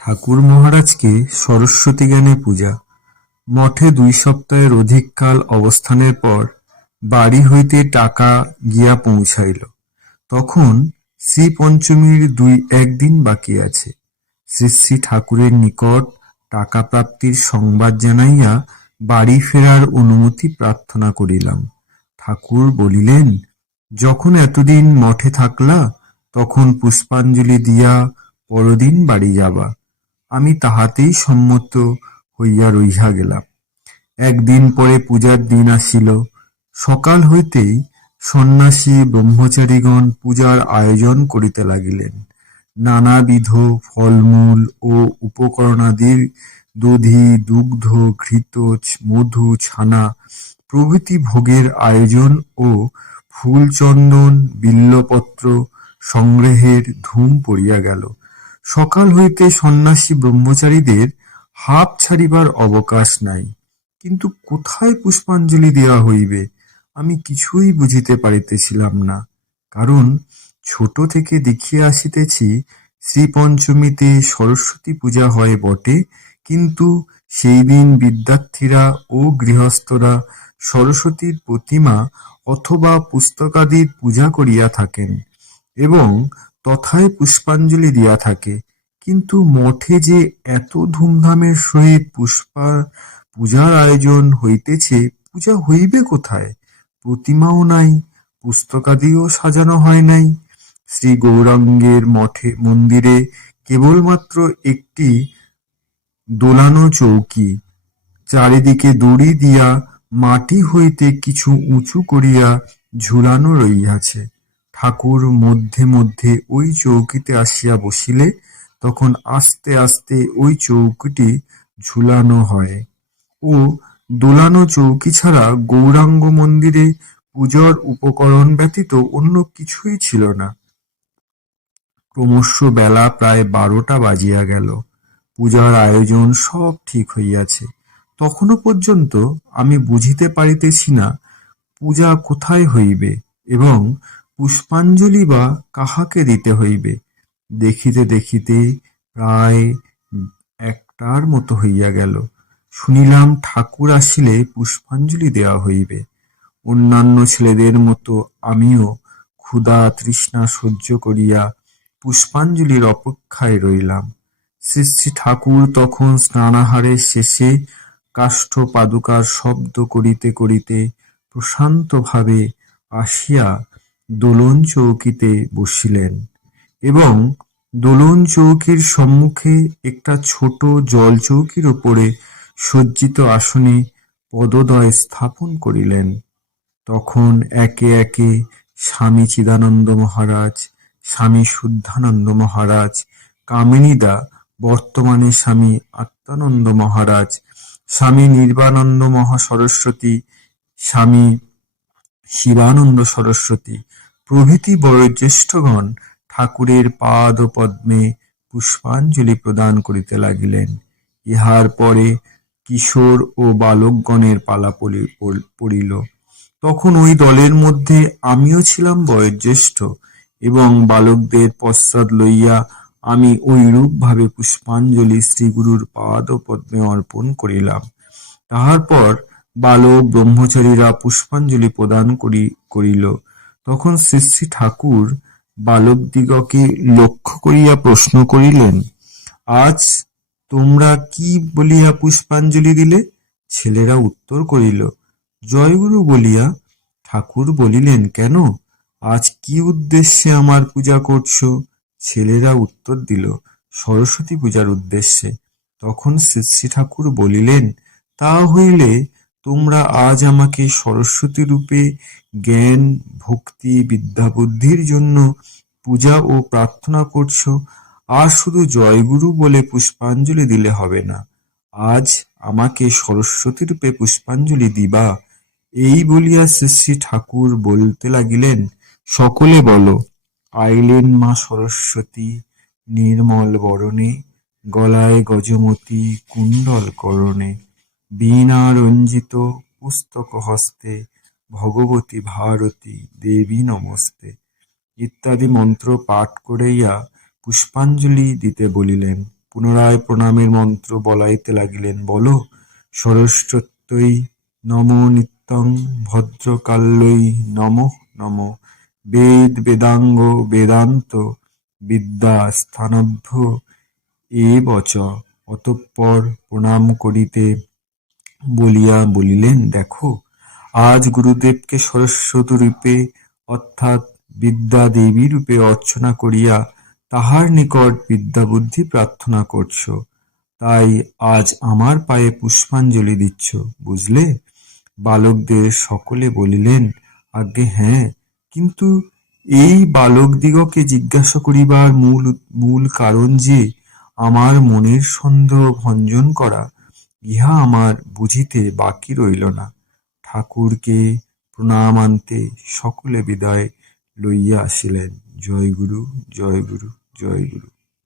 ঠাকুর মহারাজকে সরস্বতী জ্ঞানে পূজা। মঠে ২ সপ্তাহের অধিক কাল অবস্থানের পর বাড়ি হইতে টাকা গিয়া পৌঁছাইল। তখন শ্রীপঞ্চমীর ২-১ দিন বাকি আছে। শ্রী শ্রী ঠাকুরের নিকট টাকা প্রাপ্তির সংবাদ জানাইয়া বাড়ি ফেরার অনুমতি প্রার্থনা করিলাম। ঠাকুর বলিলেন, যখন এতদিন মঠে থাকলা তখন পুষ্পাঞ্জলি দিয়া পরদিন বাড়ি যাবা। আমি তাহাতেই সম্মত হইয়া রহিয়া গেলাম। একদিন পরে পূজার দিন আসিল। সকাল হইতেই সন্ন্যাসী ব্রহ্মচারীগণ পূজার আয়োজন করিতে লাগিলেন। নানাবিধ ফলমূল ও উপকরণাদির দধি, দুগ্ধ, ঘৃত, মধু, ছানা প্রভৃতি ভোগের আয়োজন ও ফুল, চন্দন, বিল্বপত্র সংগ্রহের ধুম পড়িয়া গেল। সকাল হইতে সন্ন্যাসী ব্রহ্মচারীদের হাঁপ ছাড়িবার অবকাশ নাই। কিন্তু কোথায় পুষ্পাঞ্জলি দেওয়া হইবে আমি কিছুই বুঝিতে পারিতেছিলাম না। কারণ ছোট থেকে দেখিয়া আসিতেছি শ্রীপঞ্চমীতে সরস্বতী পূজা হয় বটে, কিন্তু সেই দিন বিদ্যার্থীরা ও গৃহস্থরা সরস্বতীর প্রতিমা অথবা পুস্তকাদির পূজা করিয়া থাকেন এবং তথায় পুষ্পাঞ্জলি দিয়া থাকে। কিন্তু মঠে যে এত ধুমধামের সহিত পূজার আয়োজন হইতেছে, পূজা হইবে কোথায়? প্রতিমাও নাই, পুস্তকাদিও সাজানো হয় নাই। শ্রী গৌরাঙ্গের মন্দিরে কেবলমাত্র একটি দোলানো চৌকি, চারিদিকে দড়ি দিয়া মাটি হইতে কিছু উঁচু করিয়া ঝুলানো রহিয়াছে। ঠাকুর মধ্যে মধ্যে ওই চৌকিতে আসিয়া বসিলে তখন আস্তে আস্তে ওই চৌকিটি ঝুলানো হয়। ও দোলানো চৌকি ছাড়া গৌরাঙ্গ মন্দিরে পূজার উপকরণ ব্যতীত অন্য কিছুই ছিল না। ক্রমশ বেলা প্রায় ১২টা বাজিয়া গেল। পূজার আয়োজন সব ঠিক হইয়াছে। তখনও পর্যন্ত আমি বুঝিতে পারিতেছি না পূজা কোথায় হইবে এবং পুষ্পাঞ্জলি বা কাহাকে দিতে হইবে। দেখিতে দেখিতে প্রায় ১টার মতো হইয়া গেল। শুনিলাম ঠাকুর আসিলে পুষ্পাঞ্জলি দেওয়া হইবে। অন্যান্য ছেলেদের মতো আমিও ক্ষুধা তৃষ্ণা সহ্য করিয়া পুষ্পাঞ্জলির অপেক্ষায় রইলাম। শ্রী শ্রী ঠাকুর তখন স্নানাহারের শেষে কাষ্ঠ পাদুকার শব্দ করিতে করিতে প্রশান্তভাবে আসিয়া দোলন চৌকিতে বসিলেন এবং দোলন চৌকির সম্মুখে একটা ছোট জলচৌকির উপরে সজ্জিত আসনে পদদ্বয় স্থাপন করিলেন। তখন একে একে স্বামী চিদানন্দ মহারাজ, স্বামী শুদ্ধানন্দ মহারাজ, কামিনীদা, বর্তমানে স্বামী আত্মানন্দ মহারাজ, স্বামী নির্বাণানন্দ মহাসরস্বতী, স্বামী শিবানন্দ সরস্বতী প্রভৃতি বয়োজ্যেষ্ঠগণ ঠাকুরের পাদ পদ্মে পুষ্পাঞ্জলি প্রদান করিতে লাগিলেন। ইহার পরে কিশোর ও বালকগণের পালা পড়িল। তখন ওই দলের মধ্যে আমিও ছিলাম বয়োজ্যেষ্ঠ এবং বালকদের পশ্চাৎ লইয়া আমি ঐরূপ ভাবে পুষ্পাঞ্জলি শ্রীগুরুর পাদ পদ্মে অর্পণ করিলাম। তাহার পর বালক ব্রহ্মচারীরা পুষ্পাঞ্জলি প্রদান করিল। তখন শ্রী শ্রী ঠাকুর বালকদিগকে লক্ষ্য করিয়া প্রশ্ন করিলেন, আজ তোমরা কি বলিয়া পুষ্পাঞ্জলি দিলে? ছেলেরা উত্তর করিল, জয়গুরু বলিয়া। ঠাকুর বলিলেন, কেন? আজ কি উদ্দেশ্যে আমার পূজা করছ? ছেলেরা উত্তর দিল, সরস্বতী পূজার উদ্দেশ্যে। তখন শ্রী শ্রী ঠাকুর বলিলেন, তা হইলে তোমরা আজ আমাকে সরস্বতী রূপে জ্ঞান, ভক্তি, বিদ্যা বুদ্ধির জন্য পূজা ও প্রার্থনা করছ। আর শুধু জয়গুরু বলে পুষ্পাঞ্জলি দিলে হবে না, আজ আমাকে সরস্বতী রূপে পুষ্পাঞ্জলি দিবা। এই বলিয়া শ্রী শ্রী ঠাকুর বলতে লাগিলেন, সকলে বলো। আইলেন মা সরস্বতী নির্মল বরণে, গলায় গজমতি কুণ্ডল করণে, বীণা রঞ্জিত পুস্তক হস্তে, ভগবতী ভারতী দেবী নমস্তে ইত্যাদি মন্ত্র পাঠ করাইয়া পুষ্পাঞ্জলি দিতে বলিলেন। পুনরায় প্রণামের মন্ত্র বলাইতে লাগিলেন। বলো, সরস্বত্যৈ নমো নিত্যং, ভদ্রকাল্যৈ নমঃ নমঃ, বেদ বেদাঙ্গ বেদান্ত বিদ্যা স্থানভ্য এবচ। অতঃপর প্রণাম করিতে বলিয়া বলিলেন, দেখো, আজ গুরুদেবকে সরস্বতী রূপে অর্থাৎ বিদ্যা দেবী রূপে অর্চনা করিয়া তাহার নিকট বিদ্যা বুদ্ধি প্রার্থনা করছ, তাই আজ আমার পায়ে পুষ্পাঞ্জলি দিচ্ছ, বুঝলে? বালকদের সকলে বলিলেন, আজ্ঞে হ্যাঁ, কিন্তু এই বালকদিগকে জিজ্ঞাসা করিবার মূল কারণ যে আমার মনের সন্দেহ ভঞ্জন করা, ইহা আমার বুঝিতে বাকি রইল না। ঠাকুরকে প্রণামান্তে সকলে বিদায় লইয়া আসিলেন। জয় গুরু, জয় গুরু, জয় গুরু।